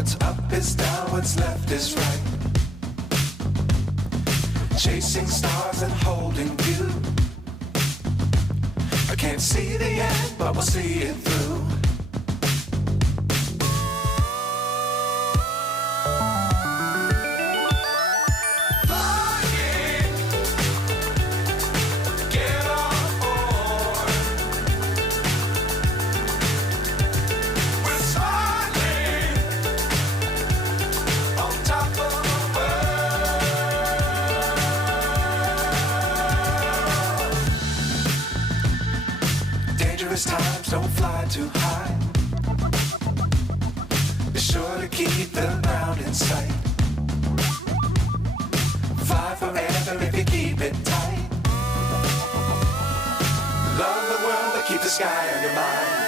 What's up is down, what's left is right. Chasing stars and holding you. I can't see the end, but we'll see it through. Times don't fly too high. Be sure to keep the ground in sight. Fly forever if you keep it tight. Love the world, but keep the sky on your mind.